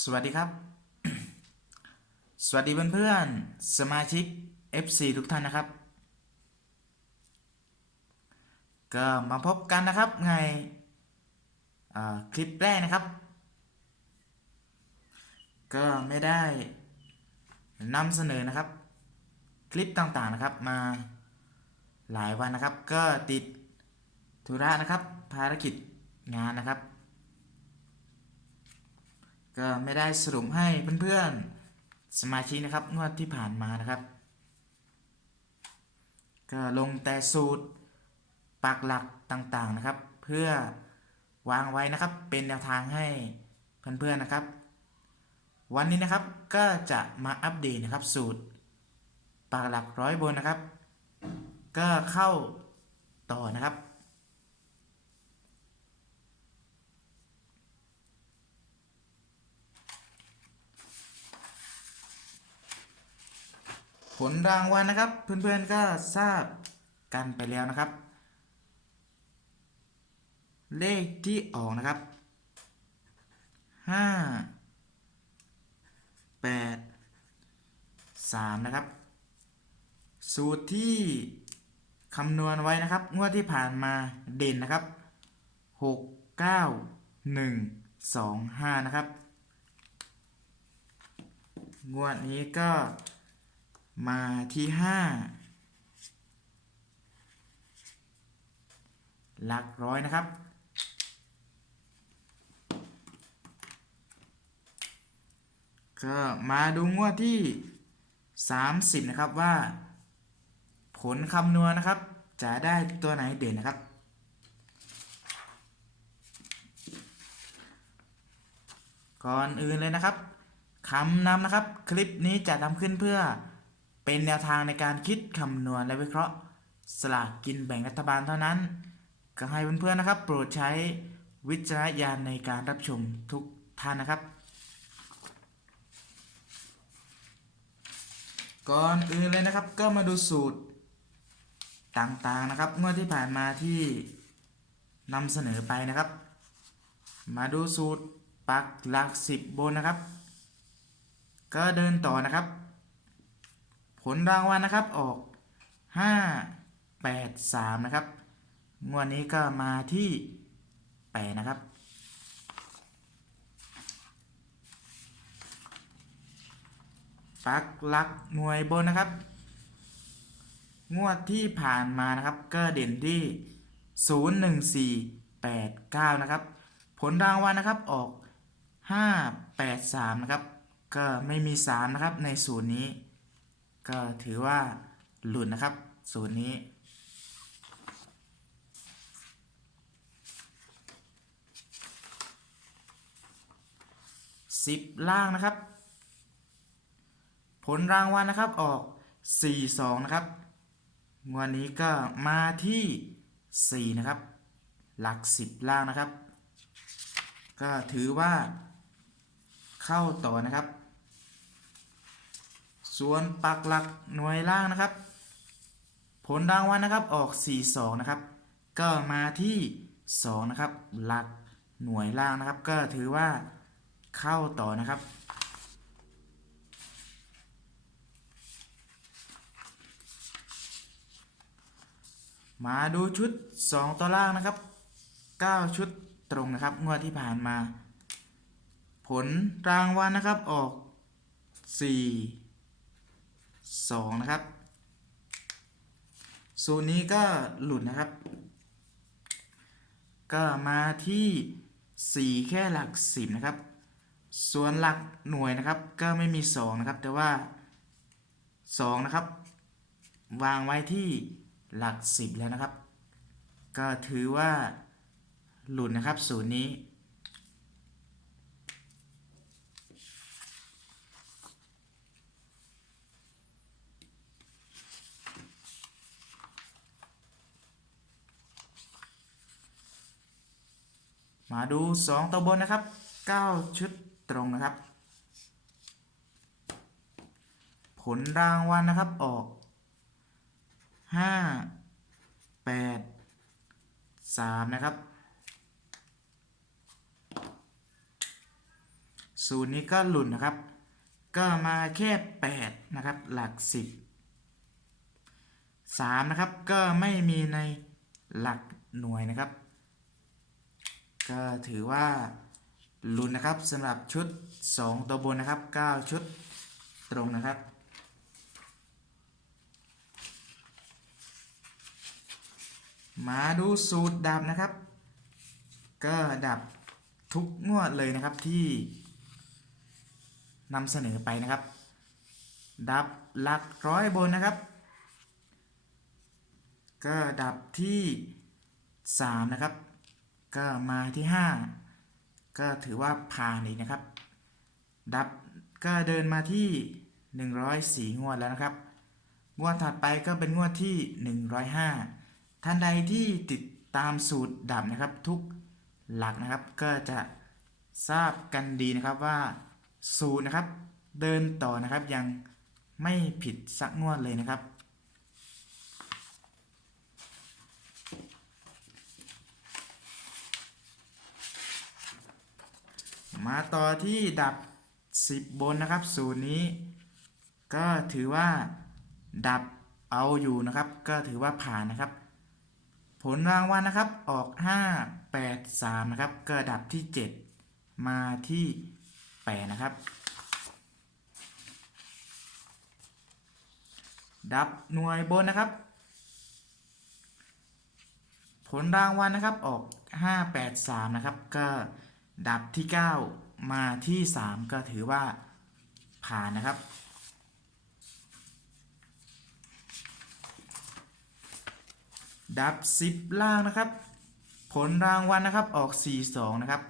สวัสดีครับ สวัสดีเพื่อนๆ สมาชิก FC ทุกท่านนะครับ ก็มาพบกันนะครับในคลิปแรกนะครับ ก็ไม่ได้นำเสนอนะครับ คลิปต่างๆนะครับมาหลายวันนะครับ ก็ติดธุระนะครับภารกิจงานนะครับ ก็ไม่ได้สรุปให้เพื่อนๆ สมาชิกนะครับ งวดที่ผ่านมานะครับ ก็ลงแต่สูตรปักหลักต่างๆนะครับ เพื่อวางไว้นะครับเป็นแนวทางให้เพื่อนๆนะครับ วันนี้นะครับก็จะมาอัปเดตนะครับสูตรปักหลักร้อยบนนะครับ ก็เข้าต่อนะครับ ผลรางวัลนะครับ เพื่อนๆก็ทราบกันไปแล้วนะครับ เลขที่ออกนะครับห้าแปดสามนะครับ สูตรที่คำนวณไว้นะครับ งวดที่ผ่านมาเด่นนะครับหกเก้าหนึ่งสองห้านะครับ งวดนี้ก็ มาที่ห้าหลักร้อยนะครับ ก็มาดูงวดที่ 30 นะครับว่า ผลคำนวณนะครับ จะได้ตัวไหนเด่นนะครับ ก่อนอื่นเลยนะครับคำนำนะครับ คลิปนี้จะทำขึ้นเพื่อ เป็นแนวทางในการคิดคำนวณและวิเคราะห์สลากกินแบ่งรัฐบาลเท่านั้น ก็ให้เพื่อนๆนะครับ โปรดใช้วิจารณญาณในการรับชมทุกท่านนะครับ ก่อนอื่นเลยนะครับก็มาดูสูตรต่างๆนะครับงวดที่ผ่านมาที่นำเสนอไปนะครับ มาดูสูตรปักหลักสิบบนนะครับ ก็เดินต่อนะครับ ผลรางวัลนะครับออก 5 8 3 นะครับ งวดนี้ก็มาที่8นะครับ ปักลักหน่วยบนนะครับ งวดที่ผ่านมานะครับ ก็เด่นที่ 0 1 4 8 9 นะครับ ผลรางวัลนะครับออก 5 8 3 นะครับ ก็ไม่มี 3 นะครับในสูตรนี้ ก็ถือว่าหลุดนะครับ สูตรนี้ สิบล่างนะครับ ผลรางวัลนะครับออก 4 2 นะครับงวดนี้ก็มาที่ 4 นะครับ หลัก 10 ล่างนะครับ ก็ถือว่าเข้าต่อนะครับ ส่วนปักหลักหน่วยล่างนะครับ ผลรางวัลนะครับออก 4 2 นะครับ ก็มาที่ 2 นะครับ หลักหน่วยล่างนะครับ ก็ถือว่าเข้าต่อนะครับ มาดูชุด 2 ตัวล่างนะครับ 9 ชุดตรงนะครับ งวดที่ผ่านมา ผลรางวัลนะครับออก 4 2 นะครับสูตรนี้ก็หลุดนะครับ ก็มาที่ 4 แค่หลัก 10 นะครับ ส่วนหลักหน่วยนะครับ ก็ไม่มี 2 นะครับ แต่ว่า 2 นะครับ วางไว้ที่หลัก 10 แล้วนะครับ ก็ถือว่าหลุดนะครับสูตรนี้ มาดู 2 ตัวบนนะครับ 9 ชุดตรงนะครับ ผลรางวัลนะครับออก 5 8 3 นะครับสูตรนี้ก็หลุดนะครับ ก็มาแค่แปดนะครับ หลักสิบสามนะครับ ก็ไม่มีในหลักหน่วยนะครับ ก็ถือว่าลุ้นนะครับสำหรับชุด 2 ตัวบนนะครับ 9 ชุดตรงนะครับ มาดูสูตรดับนะครับ ก็ดับทุกงวดเลยนะครับที่นำเสนอไปนะครับ ดับหลักร้อยบนนะครับ ก็ดับที่ 3 นะครับ ก็มาที่ 5 ก็ถือว่าผ่านอีกนะครับ ดับก็เดินมาที่ 104 งวดแล้วนะครับ งวดถัดไปก็เป็นงวดที่ 105 ท่านใดที่ติดตามสูตรดับนะครับทุกหลักนะครับก็จะทราบกันดีนะครับว่าสูตรนะครับ เดินต่อนะครับยังไม่ผิดสักงวดเลยนะครับ มาต่อที่ดับ 10 บนนะครับ สูตรนี้ ก็ถือว่าดับเอาอยู่นะครับ ก็ถือว่าผ่านนะครับ ผลรางวัลนะครับออก 5 8 3 นะครับ ก็ดับที่ 7 มาที่ 8 นะครับ ดับหน่วยบนนะครับ ผลรางวัลนะครับออก 5 8 3 นะครับ ก็ ดับที่ 9 มาที่ 3 ก็ถือว่าผ่านนะครับ ดับ 10 ล่างนะครับ ผลรางวัลนะครับออก 4 2 นะครับ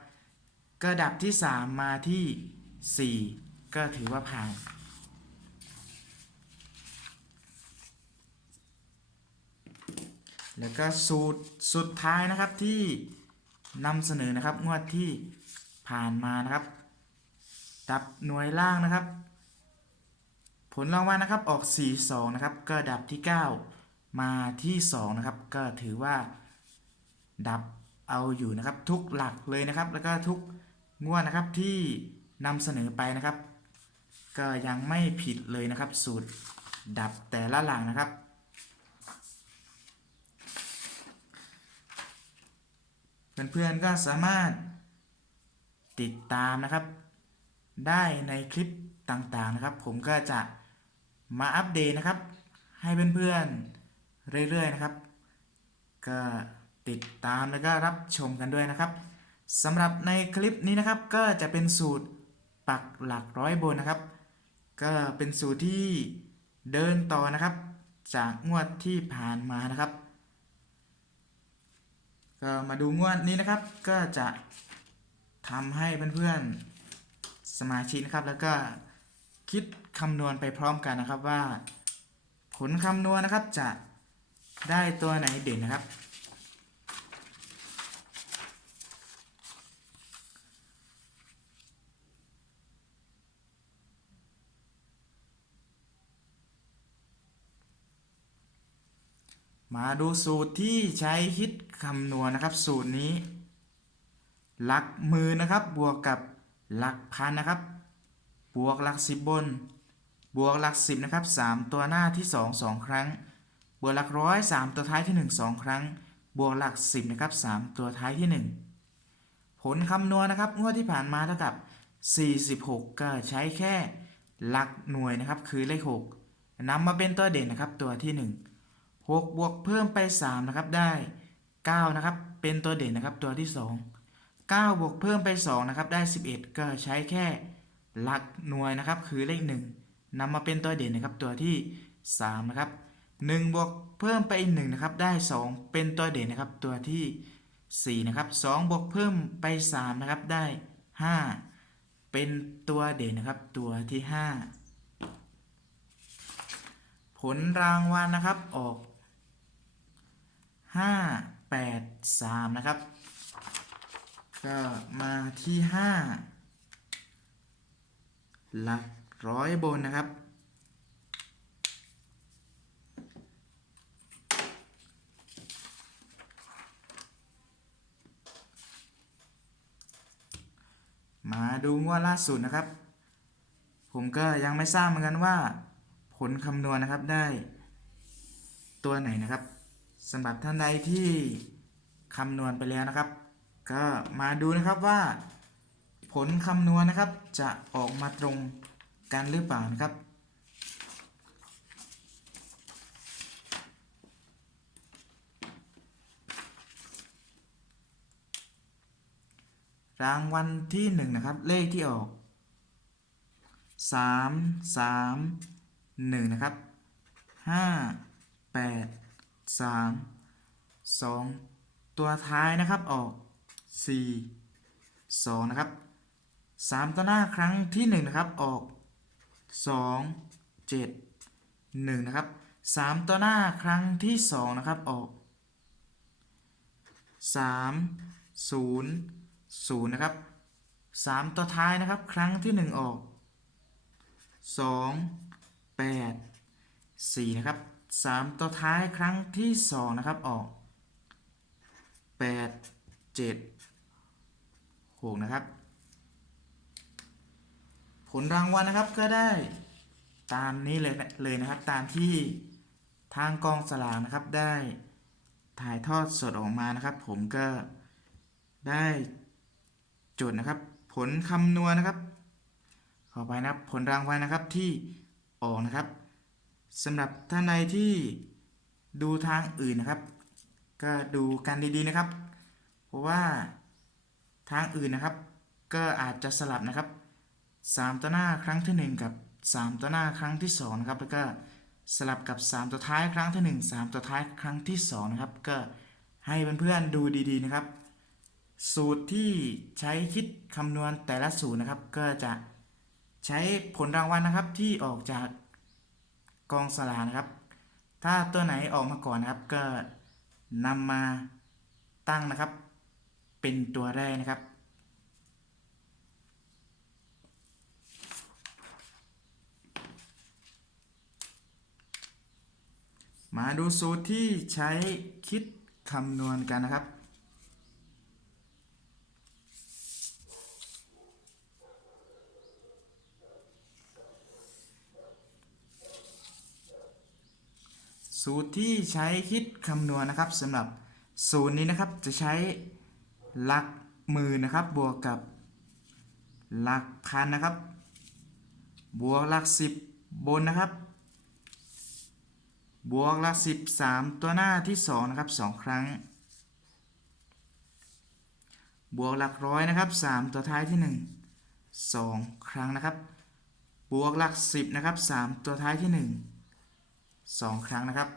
ก็ดับที่ 3 มาที่ 4 ก็ถือว่าผ่านแล้วก็สูตรสุดท้ายนะครับที่นำเสนอนะครับงวดที่ ผ่านมานะครับ ดับหน่วยล่างนะครับ ผลรางวัลนะครับออก 4 2 นะครับ ก็ดับที่ 9 มาที่ 2 นะครับ ก็ถือว่าดับเอาอยู่นะครับ ทุกหลักเลยนะครับ แล้วก็ทุกงวดนะครับที่นำเสนอไปนะครับ ก็ยังไม่ผิดเลยนะครับ สูตรดับแต่ละหลังนะครับเพื่อนๆก็สามารถ ติดตามนะครับ ได้ในคลิปต่างๆนะครับ ผมก็จะมาอัปเดตนะครับ ให้เพื่อนๆเรื่อยๆนะครับ ก็ติดตามแล้วก็รับชมกันด้วยนะครับสำหรับในคลิปนี้นะครับก็จะเป็นสูตรปักหลักร้อยบนนะครับ ก็เป็นสูตรที่เดินต่อนะครับ จากงวดที่ผ่านมานะครับ ก็มาดูงวดนี้นะครับก็จะ ทำให้เพื่อนๆสมาชิกนะครับ แล้วก็คิดคำนวณไปพร้อมกันนะครับว่า ผลคำนวณนะครับจะได้ตัวไหนเด่นนะครับ มาดูสูตรที่ใช้คิดคำนวณนะครับ สูตรนี้ หลักหมือนะครับ บวกกับหลักพันนะครับ บวกหลักสิบบน บวกหลักสิบนะครับสามตัวหน้าที่สองสองครั้ง บวกหลักร้อยสามตัวท้ายที่หนึ่งสองครั้ง บวกหลักสิบนะครับสามตัวท้ายที่หนึ่งผลคำนวณนะครับงวดที่ผ่านมาเท่ากับ 46 ก็ใช้แค่หลักหน่วยนะครับ คือเลข 6นำมาเป็นตัวเด่นนะครับตัวที่ 1 6 บวกเพิ่มไป 3 นะครับได้ 9 นะครับ เป็นตัวเด่นนะครับตัวที่ 2 9 บวกเพิ่มไป 2 นะครับ ได้ 11 ก็ใช้แค่หลักหน่วยนะครับ คือเลข 1นำมาเป็นตัวเด่นนะครับ ตัวที่ 3 นะครับ1บวกเพิ่มไปอีก1นะครับ ได้ 2 เป็นตัวเด่นนะครับ ตัวที่ 4 นะครับ2บวกเพิ่มไป 3 นะครับ ได้ 5 เป็นตัวเด่นนะครับ ตัวที่ 5 ผลรางวัลนะครับ ออกห้าแปดสามนะครับ ก็มาที่ห้าหลักร้อยบนนะครับ มาดูงวดล่าสุดนะครับ ผมก็ยังไม่ทราบเหมือนกันว่า ผลคำนวณนะครับได้ ตัวไหนนะครับสำหรับท่านใดที่คำนวณไปแล้วนะครับ ก็มาดูนะครับว่า ผลคำนวณนะครับจะออกมาตรงกันหรือเปล่านะครับ รางวัลที่หนึ่งนะครับ เลขที่ออกสามสามหนึ่งนะครับห้าแปดสามสองตัวท้ายนะครับออก สี่สองนะครับสามตัวหน้าครั้งที่หนึ่งนะครับ ออกสองเจ็ดหนึ่งนะครับสามตัวหน้าครั้งที่สองนะครับ ออกสามศูนย์ศูนย์นะครับสามตัวท้ายนะครับ ครั้งที่หนึ่งออกสองแปดสี่นะครับสามตัวท้ายครั้งที่สองนะครับ ออกแป ดเจ็ดหกนะครับ ผลรางวัลนะครับก็ได้ตามนี้เลยนะเลยนะครับ ตามที่ทางกองสลากนะครับได้ถ่ายทอดสดออกมานะครับ ผมก็ได้จดนะครับ ผลคำนวณนะครับขอไปนะครับ ผลรางวัลนะครับที่ออกนะครับสำหรับท่านใดที่ดูทางอื่นนะครับ ก็ดูกันดีๆนะครับ เพราะว่า ทางอื่นนะครับ ก็อาจจะสลับนะครับ 3 ตัวหน้าครั้งที่ 1 กับ 3 ตัวหน้าครั้งที่2นะครับแล้วก็สลับกับ 3 ตัวท้ายครั้งที่ 1 3 ตัวท้ายครั้งที่2นะครับก็ให้เพื่อนๆดูดีๆนะครับ สูตรที่ใช้คิดคำนวณแต่ละสูตรนะครับ ก็จะใช้ผลรางวัลนะครับที่ออกจากกองสลากนะครับ ถ้าตัวไหนออกมาก่อนนะครับก็นำมาตั้งนะครับ เป็นตัวแรกนะครับ มาดูสูตรที่ใช้คิดคำนวณกันนะครับสูตรที่ใช้คิดคำนวณนะครับสำหรับสูตรนี้นะครับจะใช้ หลักหมื่นนะครับ บวกกับหลักพันนะครับ บวกหลักสิบบนนะครับ บวกหลักสิบสามตัวหน้าที่สองนะครับสองครั้ง บวกหลักร้อยนะครับสามตัวท้ายที่หนึ่งสองครั้งนะครับ บวกหลักสิบนะครับสามตัวท้ายที่หนึ่งสองครั้งนะครับ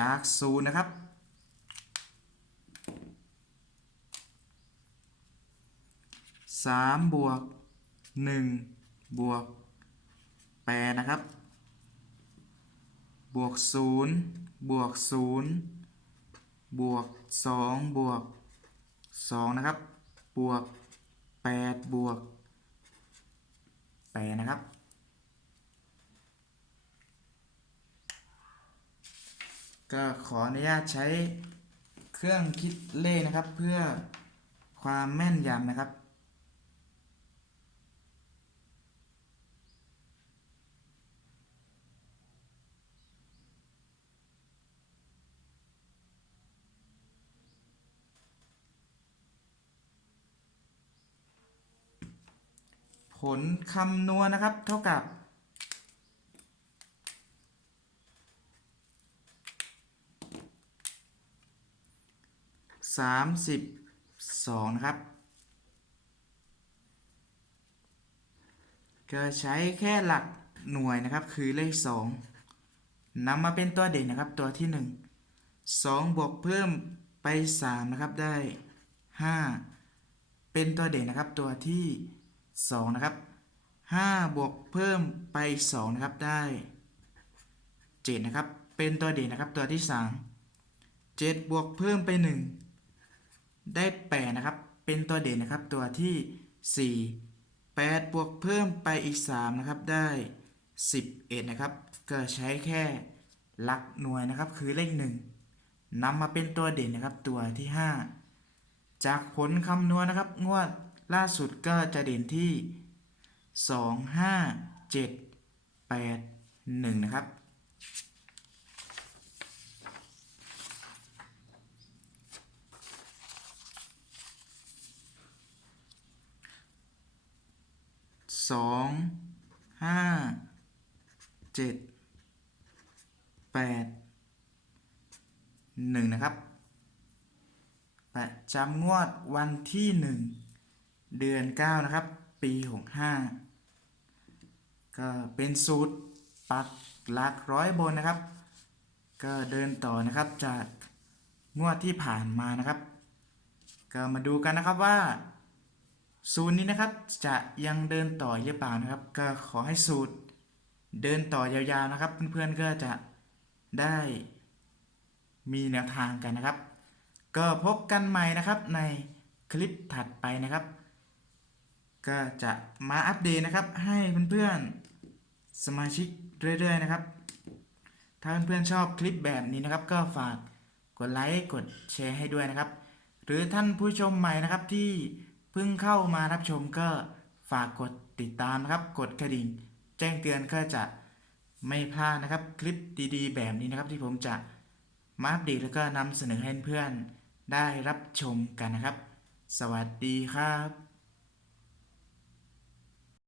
จากศูนย์นะครับ สามบวกหนึ่งบวกแปดนะครับ บวกศูนย์บวกศูนย์บวกสองบวกสองนะครับ บวกแปดบวกแปดนะครับ ก็ขออนุญาตใช้เครื่องคิดเลขนะครับ เพื่อความแม่นยำนะครับผลคำนวณนะครับ เท่ากับ สามสิบสองนะครับ ก็ใช้แค่หลักหน่วยนะครับคือเลขสองนำมาเป็นตัวเด่นนะครับตัวที่หนึ่งสองบวกเพิ่มไปสามนะครับได้ห้าเป็นตัวเด่นนะครับตัวที่สองนะครับห้าบวกเพิ่มไปสองนะครับได้เจ็ดนะครับ เป็นตัวเด่นนะครับตัวที่สามเจ็ดบวกเพิ่มไปหนึ่ง ได้แปดนะครับเเป็นตัวเด่นนะครับตัวที่ 4 8 บวกเพิ่มไปอีก 3 นะครับ ได้ 11 นะครับ ก็ใช้แค่หลักหน่วยนะครับ คือเลข 1นำมาเป็นตัวเด่นนะครับ ตัวที่ 5 จากผลคำนวณนะครับ งวดล่าสุดก็จะเด่นที่ 2 5 7 8 1 นะครับ สองห้าเจ็ดแปดหนึ่งนะครับ ประจำงวดวันที่หนึ่งเดือนเก้านะครับ ปีหกห้าก็เป็นสูตรปักหลักร้อยบนนะครับ ก็เดินต่อนะครับจากงวดที่ผ่านมานะครับ ก็มาดูกันนะครับว่า สูตรนี้นะครับจะยังเดินต่อหรือเปล่านะครับ ก็ขอให้สูตรเดินต่อยาวๆนะครับ เพื่อนๆก็จะได้มีแนวทางกันนะครับ ก็พบกันใหม่นะครับในคลิปถัดไปนะครับ ก็จะมาอัปเดตนะครับ ให้เพื่อนๆสมาชิกเรื่อยๆนะครับ ถ้าเพื่อนๆชอบคลิปแบบนี้นะครับ ก็ฝากกดไลค์กดแชร์ให้ด้วยนะครับ หรือท่านผู้ชมใหม่นะครับที่ เพิ่งเข้ามารับชมก็ฝากกดติดตามนะครับ กดกระดิ่ง แจ้งเตือนก็จะไม่พลาดนะครับ คลิปดีๆ แบบนี้นะครับที่ผมจะมาอัปเดตแล้วก็นำเสนอให้เพื่อนได้รับชมกันนะครับ สวัสดีครับ